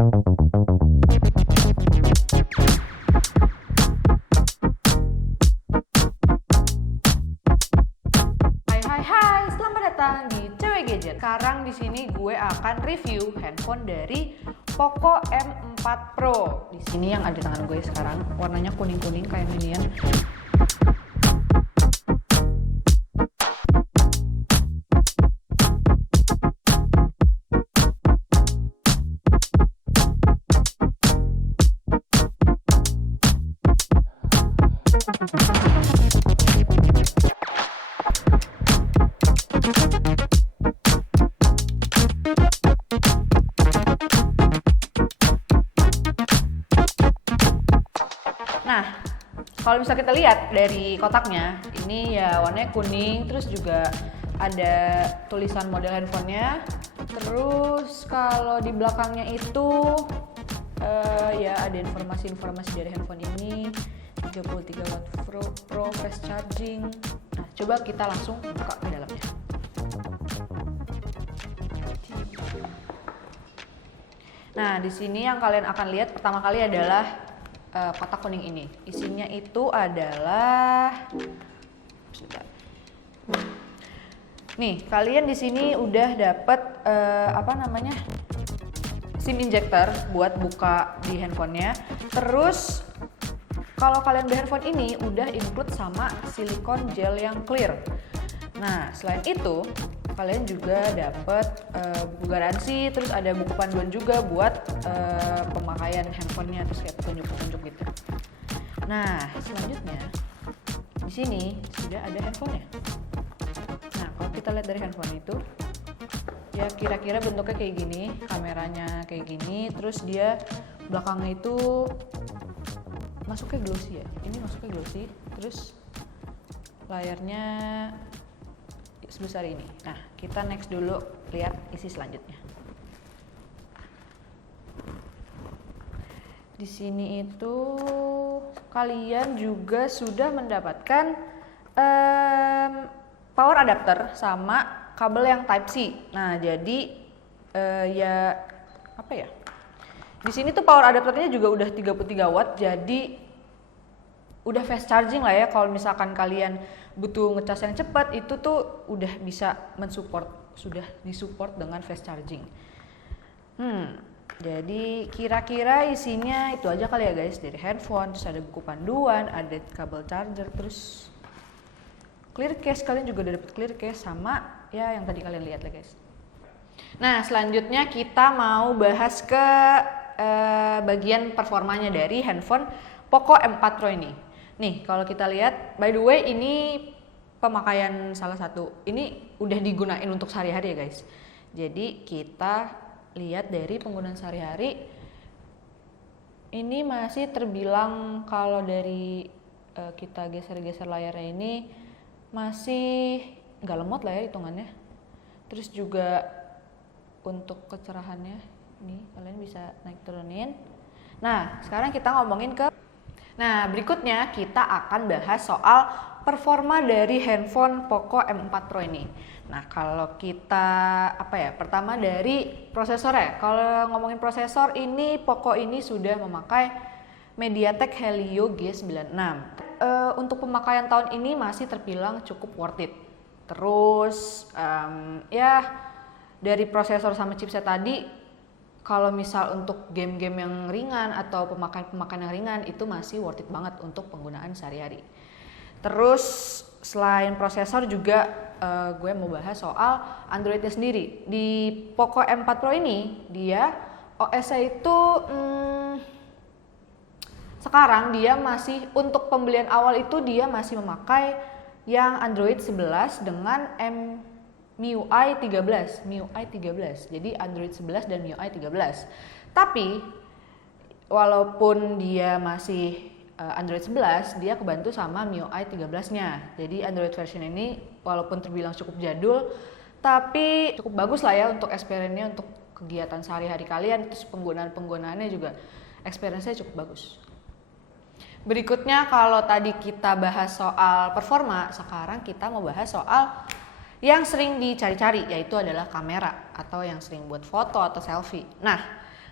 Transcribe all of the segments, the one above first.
Hai, selamat datang di Cewek Gadget. Sekarang di sini gue akan review handphone dari Poco M4 Pro. Di sini yang ada di tangan gue sekarang, warnanya kuning-kuning kayak Minion. Nah, kalau bisa kita lihat dari kotaknya, ini ya warnanya kuning, terus juga ada tulisan model handphonenya. Terus kalau di belakangnya itu ya ada informasi-informasi dari handphone ini, 33 watt Pro fast charging. Nah, coba kita langsung buka ke dalamnya. Nah, di sini yang kalian akan lihat pertama kali adalah kotak kuning ini. Isinya itu adalah nih, kalian di sini udah dapet SIM injector buat buka di handphonenya. Terus kalau kalian beli handphone ini udah include sama silikon gel yang clear. Nah, selain itu kalian juga dapet buku garansi, terus ada buku panduan juga buat pemakaian handphonenya, terus kayak petunjuk-petunjuk gitu. Nah, selanjutnya di sini sudah ada handphonenya. Nah, kalau kita lihat dari handphone itu, ya kira-kira bentuknya kayak gini, kameranya kayak gini, terus dia belakangnya itu masuknya glossy ya. Ini masuknya glossy, terus layarnya sebesar ini. Nah, kita next dulu lihat isi selanjutnya. Di sini itu kalian juga sudah mendapatkan power adapter sama kabel yang Type C. Nah, jadi di sini tuh power adapternya juga udah 33 watt, jadi udah fast charging lah ya. Kalau misalkan kalian butuh ngecas yang cepat, itu tuh udah bisa sudah disupport dengan fast charging. Jadi kira-kira isinya itu aja kali ya guys, dari handphone, terus ada buku panduan, ada kabel charger, terus clear case. Kalian juga udah dapet clear case sama ya yang tadi kalian lihat lah guys. Nah, selanjutnya kita mau bahas ke bagian performanya dari handphone Poco M4 Pro ini. Nih, kalau kita lihat, by the way ini pemakaian salah satu, ini udah digunain untuk sehari-hari ya guys. Jadi kita lihat dari penggunaan sehari-hari, ini masih terbilang kalau dari kita geser-geser layarnya ini masih nggak lemot lah ya hitungannya. Terus juga untuk kecerahannya, ini kalian bisa naik turunin. Nah, sekarang kita ngomongin ke berikutnya kita akan bahas soal performa dari handphone Poco M4 Pro ini. Nah, kalau kita pertama dari prosesornya. Kalau ngomongin prosesor, ini Poco ini sudah memakai MediaTek Helio G96. Untuk pemakaian tahun ini masih terbilang cukup worth it. Terus dari prosesor sama chipset tadi, kalau misal untuk game-game yang ringan atau pemakaian yang ringan, itu masih worth it banget untuk penggunaan sehari-hari. Terus selain prosesor juga gue mau bahas soal Androidnya sendiri. Di Poco M4 Pro ini dia OS-nya itu sekarang dia masih untuk pembelian awal itu dia masih memakai yang Android 11 dengan MIUI 13. Jadi Android 11 dan MIUI 13. Tapi walaupun dia masih Android 11, dia kebantu sama MIUI 13-nya. Jadi Android version ini walaupun terbilang cukup jadul, tapi cukup bagus lah ya untuk experience-nya, untuk kegiatan sehari-hari kalian. Terus penggunaannya juga experience-nya cukup bagus. Berikutnya, kalau tadi kita bahas soal performa, sekarang kita mau bahas soal yang sering dicari-cari, yaitu adalah kamera atau yang sering buat foto atau selfie. Nah,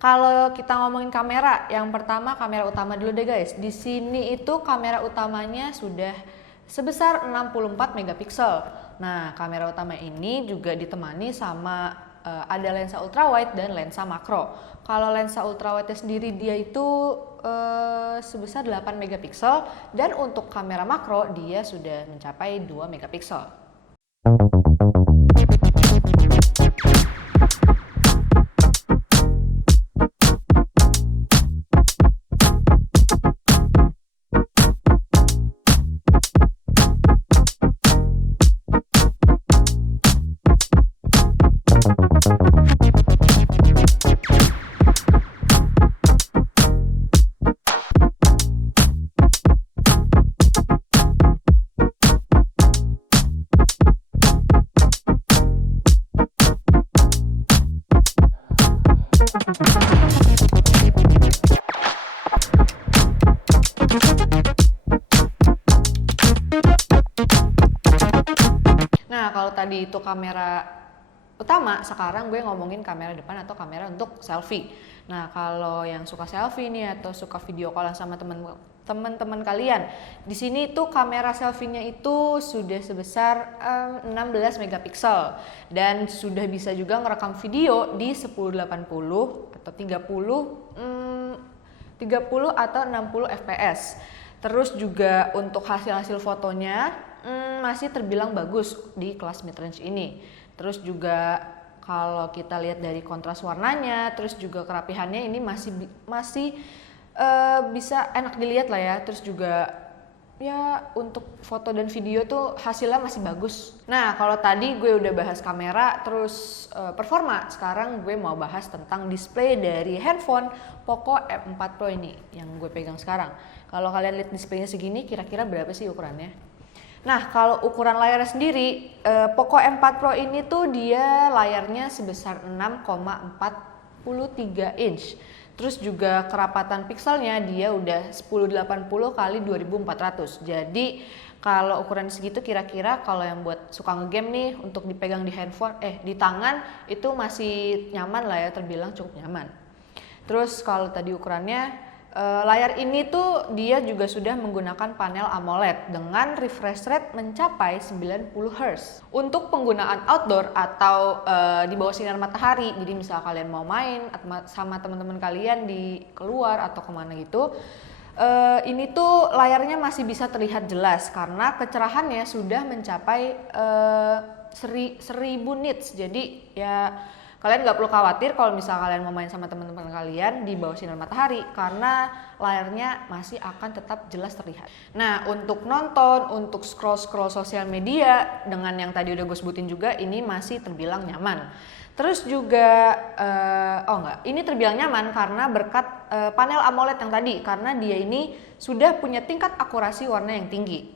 Kalau kita ngomongin kamera, yang pertama kamera utama dulu deh guys. Di sini itu kamera utamanya sudah sebesar 64 megapiksel. Nah, kamera utama ini juga ditemani sama ada lensa ultrawide dan lensa makro. Kalau lensa ultrawide sendiri dia itu sebesar 8 megapiksel dan untuk kamera makro dia sudah mencapai 2 megapiksel. Nah, kalau tadi itu kamera utama, sekarang gue ngomongin kamera depan atau kamera untuk selfie. Nah, kalau yang suka selfie nih atau suka video call sama teman-teman kalian, di sini tuh kamera selfie-nya itu sudah sebesar 16 megapiksel dan sudah bisa juga ngerekam video di 1080 atau 30 atau 60 fps. Terus juga untuk hasil-hasil fotonya masih terbilang bagus di kelas mid-range ini. Terus juga kalau kita lihat dari kontras warnanya, terus juga kerapihannya ini masih bisa enak dilihat lah ya. Terus juga ya untuk foto dan video tuh hasilnya masih bagus. Nah, kalau tadi gue udah bahas kamera terus performa, sekarang gue mau bahas tentang display dari handphone Poco M4 Pro ini yang gue pegang sekarang. Kalau kalian lihat displaynya segini, kira-kira berapa sih ukurannya? Nah, kalau ukuran layarnya sendiri, Poco M4 Pro ini tuh dia layarnya sebesar 6,43 inch. Terus juga kerapatan pixelnya dia udah 1080 kali 2400. Jadi kalau ukuran segitu kira-kira kalau yang buat suka ngegame nih untuk dipegang di handphone, di tangan itu masih nyaman lah ya, terbilang cukup nyaman. Terus kalau tadi ukurannya, layar ini tuh dia juga sudah menggunakan panel AMOLED dengan refresh rate mencapai 90 Hz. Untuk penggunaan outdoor atau di bawah sinar matahari, jadi misal kalian mau main sama teman-teman kalian di keluar atau kemana gitu, ini tuh layarnya masih bisa terlihat jelas karena kecerahannya sudah mencapai 1000 nits. Jadi ya kalian nggak perlu khawatir kalau misal kalian mau main sama teman-teman kalian di bawah sinar matahari karena layarnya masih akan tetap jelas terlihat. Nah, untuk nonton, untuk scroll sosial media dengan yang tadi udah gue sebutin juga ini masih terbilang nyaman. Terus juga ini terbilang nyaman karena berkat panel AMOLED yang tadi, karena dia ini sudah punya tingkat akurasi warna yang tinggi.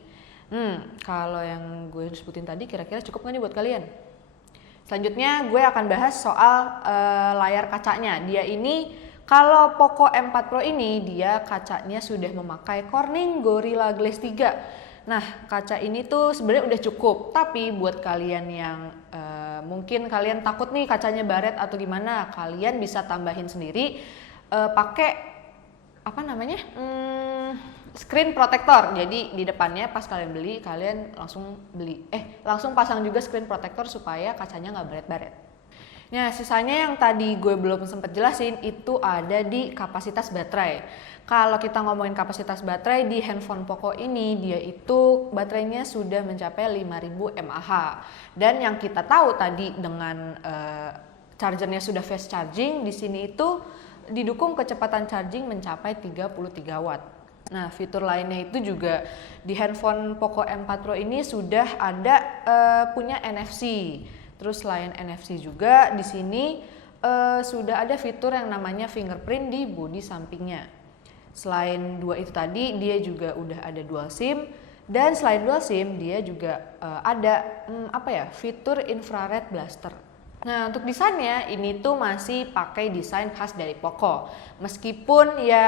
Kalau yang gue sebutin tadi kira-kira cukup nggak nih buat kalian? Selanjutnya gue akan bahas soal layar kacanya. Dia ini kalau Poco M4 Pro ini dia kacanya sudah memakai Corning Gorilla Glass 3. Nah, kaca ini tuh sebenarnya udah cukup. Tapi buat kalian yang mungkin kalian takut nih kacanya baret atau gimana, kalian bisa tambahin sendiri pakai screen protector. Jadi di depannya pas kalian beli, kalian langsung pasang juga screen protector supaya kacanya nggak baret-baret. Nah, sisanya yang tadi gue belum sempat jelasin itu ada di kapasitas baterai. Kalau kita ngomongin kapasitas baterai di handphone Poco ini, dia itu baterainya sudah mencapai 5000 mAh. Dan yang kita tahu tadi dengan chargernya sudah fast charging, di sini itu didukung kecepatan charging mencapai 33 watt. Nah, fitur lainnya itu juga di handphone Poco M4 Pro ini sudah ada punya NFC. Terus selain NFC juga di sini sudah ada fitur yang namanya fingerprint di bodi sampingnya. Selain dua itu tadi, dia juga udah ada dual SIM. Dan selain dual SIM, dia juga ada fitur infrared blaster. Nah, untuk desainnya ini tuh masih pakai desain khas dari Poco. Meskipun ya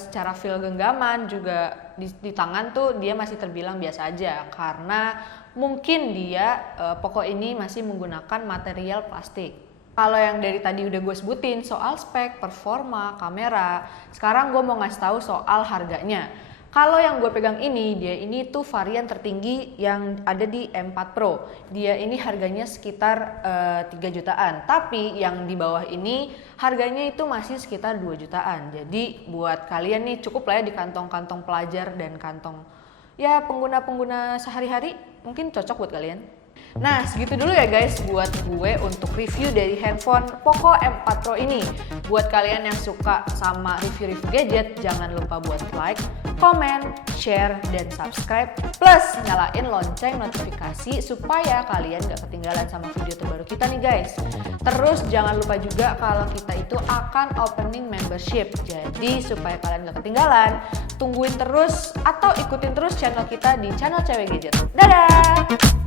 secara feel genggaman juga di tangan tuh dia masih terbilang biasa aja karena mungkin dia Poco ini masih menggunakan material plastik. Kalau yang dari tadi udah gue sebutin soal spek, performa, kamera, sekarang gue mau ngasih tahu soal harganya. Kalau yang gue pegang ini, dia ini tuh varian tertinggi yang ada di M4 Pro. Dia ini harganya sekitar 3 jutaan. Tapi yang di bawah ini harganya itu masih sekitar 2 jutaan. Jadi buat kalian nih cukup lah ya di kantong-kantong pelajar dan kantong ya pengguna-pengguna sehari-hari, mungkin cocok buat kalian. Nah, segitu dulu ya guys buat gue untuk review dari handphone Poco M4 Pro ini. Buat kalian yang suka sama review-review gadget, jangan lupa buat like, comment, share, dan subscribe. Plus, nyalain lonceng notifikasi supaya kalian gak ketinggalan sama video terbaru kita nih guys. Terus jangan lupa juga kalau kita itu akan opening membership. Jadi supaya kalian gak ketinggalan, tungguin terus atau ikutin terus channel kita di channel Cewek Gadget. Dadah!